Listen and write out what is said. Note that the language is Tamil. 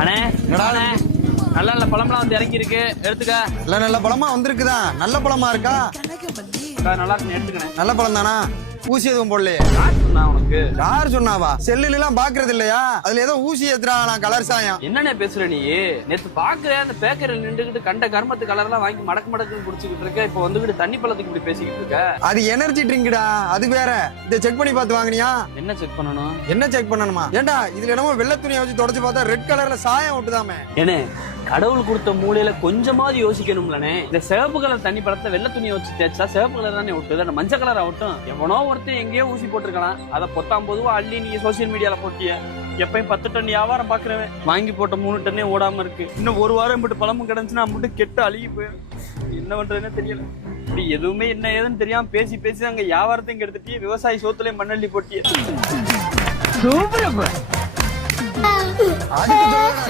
அண்ணே அண்ணே நல்ல நல்ல பழம்லாம் வந்து இறங்கி இருக்கு, எடுத்துக்க. நல்ல நல்ல பழமா வந்திருக்குதா? நல்ல பழமா இருக்கா? நல்லா இருக்கு, எடுத்துக்கணே. நல்ல பழம் தானா? ஊசி எதுவும் போடலையே? யார் சொன்னா உனக்கு? யார் சொன்னாவா? செல்லுல எல்லாம் பாக்குறது இல்லையா? அதுல ஏதோ ஊசி ஏத்துறாங்களா கலர் சாயம். என்னண்ணே பேசுற நீ? நேத்து பாக்குறேன் அந்த பேக்கரியில் நின்றுகிட்டு கண்ட கர்மத்து கலர் எல்லாம் வாங்கி மடக்குன்னு குடிச்சுக்கிட்டு இருக்க. இப்ப வந்துகிட்டு தண்ணி பழத்துக்கு இப்படி பேசிக்கிட்டு இருக்க. அது எனர்ஜி ட்ரிங்க்டா, அது வேற. இதை செக் பண்ணி பார்த்து வாங்கினியா? என்ன செக் பண்ணணும்? என்ன செக் பண்ணணுமா? ஏண்டா இதுல என்னமோ வெள்ளை துணியை வச்சு தொடச்சு பார்த்தா ரெட் கலர்ல சாயம் விட்டுதாமே. ஏனே கடவுள் கொடுத்த மூலையில கொஞ்சமாவது யோசிக்கணும்லனே. இந்த சிவப்பு கலர் தண்ணி பழத்தை வெள்ளை துணியை வச்சு தேய்ச்சா சிவப்பு கலர் தானே விட்டுது, அந்த மஞ்சள் கலர் ஆகட்டும். எவனோ ஒருத்தன் எங்கேயோ ஊசி போட்டிருக்கலாம், அதை 19 அள்ளி நீங்க சோசியல் மீடியால போட்டிய. எப்பயும் 10 டன் வியாபாரம் பாக்குறவன் வாங்கி போட்ட 3 டன்னே ஓடாம இருக்கு. இன்னும் ஒரு வாரம் மட்டும் பழமும் கிடைச்சுன்னா மட்டும் கெட்டு அழுகி போயிடும். என்ன பண்றதுன்னு தெரியல. இப்படி எதுவுமே என்ன ஏதுன்னு தெரியாம பேசி பேசி அங்க வியாபாரத்தையும் கெடுத்துட்டியே, விவசாயி சோத்துலயும் மண்ணள்ளி போட்டிய. அதுக்கு